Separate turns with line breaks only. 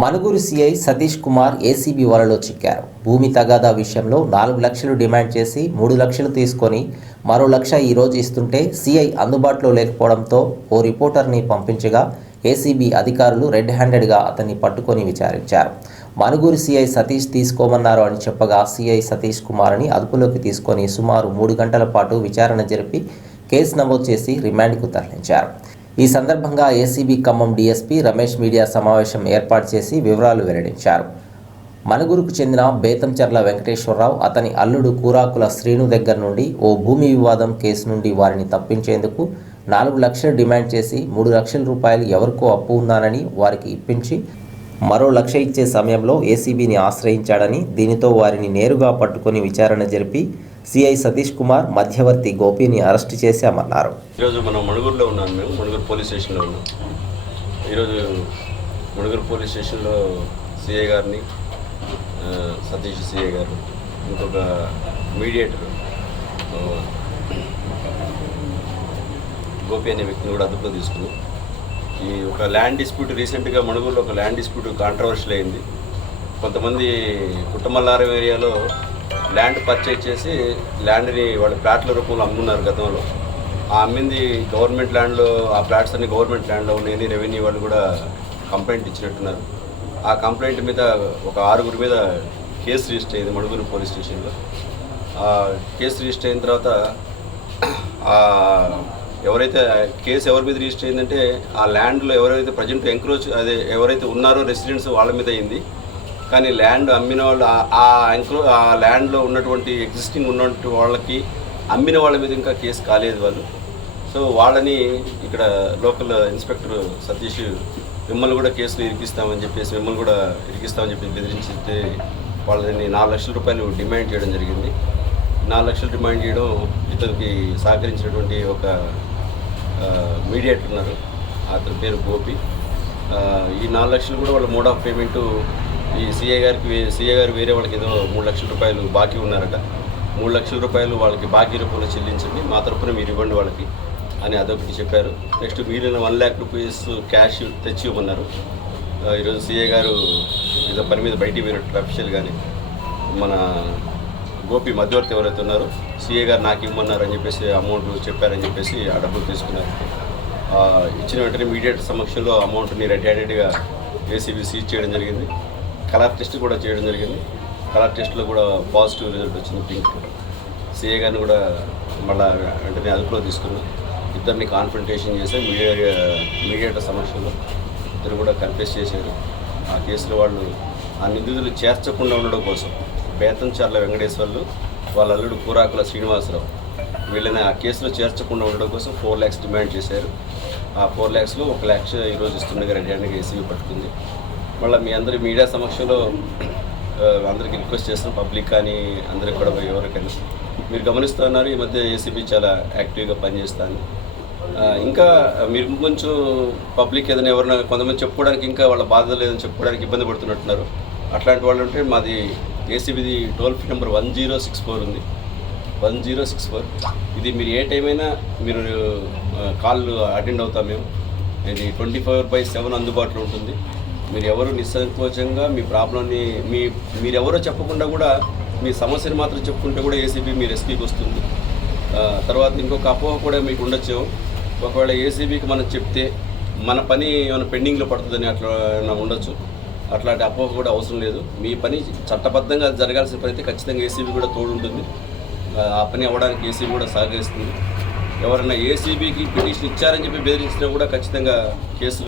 Manuguru CI Satish Kumar ACB వలలో చిక్కారు. భూమి తగాదా విషయంలో నాలుగు లక్షలు డిమాండ్ చేసి మూడు లక్షలు తీసుకొని మరో లక్ష ఈరోజు ఇస్తుంటే సిఐ అందుబాటులో లేకపోవడంతో ఓ రిపోర్టర్ని పంపించగా ఏసీబీ అధికారులు రెడ్ హ్యాండెడ్గా అతన్ని పట్టుకొని విచారించారు. మనుగూరు సిఐ సతీష్ తీసుకోమన్నారు అని చెప్పగా సిఐ సతీష్ కుమార్ని అదుపులోకి తీసుకొని సుమారు మూడు గంటల పాటు విచారణ జరిపి కేసు నమోదు చేసి రిమాండ్కు తరలించారు. ఈ సందర్భంగా ACB Khammam DSP Ramesh media సమావేశం ఏర్పాటు చేసి వివరాలు వెల్లడించారు. మనుగురుకు చెందిన బేతంచెర్ల వెంకటేశ్వరరావు అతని అల్లుడు కూరాకుల శ్రీను దగ్గర నుండి ఓ భూమి వివాదం కేసు నుండి వారిని తప్పించేందుకు నాలుగు లక్షలు డిమాండ్ చేసి మూడు లక్షల రూపాయలు ఎవరికో అప్పు ఉన్నానని వారికి ఇప్పించి మరో లక్ష ఇచ్చే సమయంలో ఏసీబీని ఆశ్రయించాడని దీనితో వారిని నేరుగా పట్టుకొని విచారణ జరిపి సిఐ సతీష్ కుమార్ మధ్యవర్తి గోపిని అరెస్ట్ చేశామన్నారు.
ఈరోజు మనం మణుగూరులో ఉన్నాం మేము మణుగూరు పోలీస్ స్టేషన్లో ఉన్నాం. ఈరోజు మణుగూరు పోలీస్ స్టేషన్లో సిఐ గారిని సతీష్ సిఐ గారు ఇంకొక మీడియేటర్ గోపి అనే వ్యక్తిని కూడా అదుపులో తీసుకున్నాం. ఈ ఒక ల్యాండ్ డిస్ప్యూట్ రీసెంట్గా మణుగూరులో ఒక ల్యాండ్ డిస్ప్యూట్ కాంట్రవర్షియల్ అయింది. కొంతమంది కుట్టమల్లారం ఏరియాలో ల్యాండ్ పర్చేజ్ చేసి ల్యాండ్ని వాళ్ళు ప్లాట్ల రూపంలో అమ్మున్నారు గతంలో. ఆ అమ్మింది గవర్నమెంట్ ల్యాండ్లో ఆ ఫ్లాట్స్ అన్ని గవర్నమెంట్ ల్యాండ్లో ఉన్నాయని రెవెన్యూ వాళ్ళు కూడా కంప్లైంట్ ఇచ్చినట్టున్నారు. ఆ కంప్లైంట్ మీద ఒక ఆరుగురి మీద కేసు రిజిస్టర్ అయింది మణుగూరు పోలీస్ స్టేషన్లో. ఆ కేసు రిజిస్టర్ అయిన తర్వాత ఎవరైతే కేసు ఎవరి మీద రిజిస్టర్ అయిందంటే ఆ ల్యాండ్లో ఎవరైతే ప్రజెంట్ ఎంక్రోచ్ అదే ఎవరైతే ఉన్నారో రెసిడెంట్స్ వాళ్ళ మీద అయింది. కానీ ల్యాండ్ అమ్మిన వాళ్ళు ఆ- ఎంక్లో ఆ ల్యాండ్లో ఉన్నటువంటి ఎగ్జిస్టింగ్ ఉన్నటువంటి వాళ్ళకి అమ్మిన వాళ్ళ మీద ఇంకా కేసు కాలేదు వాళ్ళు. సో వాళ్ళని ఇక్కడ లోకల్ ఇన్స్పెక్టర్ సతీష్ మిమ్మల్ని కూడా కేసులు ఇరికిస్తామని చెప్పేసి మిమ్మల్ని కూడా ఇరికిస్తామని చెప్పి బెదిరించితే వాళ్ళని నాలుగు లక్షల రూపాయలు డిమాండ్ చేయడం జరిగింది. నాలుగు లక్షలు డిమాండ్ చేయడం ఇతనికి సహకరించినటువంటి ఒక మీడియేటర్ ఉన్నారు. అతని పేరు గోపి. ఈ నాలుగు లక్షలు కూడా వాళ్ళ మోడ్ ఆఫ్ పేమెంటు ఈ సీఏ గారికి సీఏ గారు వేరే వాళ్ళకి ఏదో మూడు లక్షల రూపాయలు బాకీ ఉన్నారట. మూడు లక్షల రూపాయలు వాళ్ళకి బాకీ రూపంలో చెల్లించండి మా తరఫున మీరు ఇవ్వండి వాళ్ళకి అని అదొకటి చెప్పారు. నెక్స్ట్ మిగిలిన వన్ ల్యాక్ రూపీస్ క్యాష్ తెచ్చి ఇవ్వమన్నారు. ఈరోజు సీఏ గారు ఏదో పని మీద బయటికి పోయినట్టు అఫీషియల్ కానీ మన గోపి మధ్యవర్తి ఎవరైతే ఉన్నారో సీఏ గారు నాకు ఇవ్వమన్నారు అని చెప్పేసి అమౌంట్ చెప్పారని చెప్పేసి ఆ డబ్బులు తీసుకున్నారు. ఇచ్చిన వెంటనే మీడియట్ సమక్షంలో అమౌంట్ని రెడ్ హ్యాండెడ్గా ఏసీబీ సీజ్ చేయడం జరిగింది. కలర్ టెస్ట్ కూడా చేయడం జరిగింది. కలర్ టెస్ట్లో కూడా పాజిటివ్ రిజల్ట్ వచ్చింది పింక్. సీఏ గారిని కూడా మళ్ళా వెంటనే అదుపులో తీసుకున్నాం. ఇద్దరిని కాన్ఫrontation చేసి మీడియా మీడియేటర్ సమక్షంలో ఇద్దరు కూడా కన్ఫెస్ చేశారు. ఆ కేసులో వాళ్ళు ఆ నిందితులు చేర్చకుండా ఉండడం కోసం బేతంచార్ల వెంకటేశ్వర్లు వాళ్ళ అల్లుడు కూరాకుల శ్రీనివాసరావు వీళ్ళని ఆ కేసులో చేర్చకుండా ఉండడం కోసం ఫోర్ ల్యాక్స్ డిమాండ్ చేశారు. ఆ ఫోర్ ల్యాక్స్లో ఒక ల్యాక్స్ ఈరోజు ఇస్తుండగా రెడీ హ్యాండ్గా ఏసీబీ పట్టుకుంది. మళ్ళీ మీ అందరి మీడియా సమక్షంలో అందరికి రిక్వెస్ట్ చేస్తున్నాం పబ్లిక్ కానీ అందరికి కూడా ఎవరికైనా. మీరు గమనిస్తూ ఉన్నారు ఈ మధ్య ఏసీబీ చాలా యాక్టివ్గా పనిచేస్తాను ఇంకా మీరు కొంచెం పబ్లిక్ ఏదైనా ఎవరైనా కొంతమంది చెప్పుకోవడానికి ఇంకా వాళ్ళ బాధ లేదని చెప్పుకోవడానికి ఇబ్బంది పడుతున్నట్టున్నారు. అట్లాంటి వాళ్ళు ఉంటే మాది ఏసీబీది toll free number one zero six four ఉంది. One zero six four. ఇది మీరు ఏ టైం అయినా మీరు కాల్ అటెండ్ అవుతాం మేము. ఇది ట్వంటీ ఫోర్ బై సెవెన్ అందుబాటులో ఉంటుంది. మీరు ఎవరు నిస్సంకోచంగా మీ ప్రాబ్లమ్ని మీ మీరెవరో చెప్పకుండా కూడా మీ సమస్యను మాత్రం చెప్పుకుంటే కూడా ఏసీబీ మీ రెస్క్యూకి వస్తుంది. తర్వాత ఇంకొక అపోహ కూడా మీకు ఉండొచ్చు ఒకవేళ ఏసీబీకి మనం చెప్తే మన పని ఏమైనా పెండింగ్లో పడుతుందని అట్లా ఉండొచ్చు. అట్లాంటి అపోహ కూడా అవసరం లేదు. మీ పని చట్టబద్ధంగా జరగాల్సిన పని అయితే ఖచ్చితంగా ఏసీబీ కూడా తోడు ఉంటుంది ఆ, ఆ పని అవ్వడానికి ఏసీబీ కూడా సహకరిస్తుంది. ఎవరైనా ఏసీబీకి పిటిషన్ ఇచ్చారని చెప్పి బెదిరించినా కూడా ఖచ్చితంగా కేసు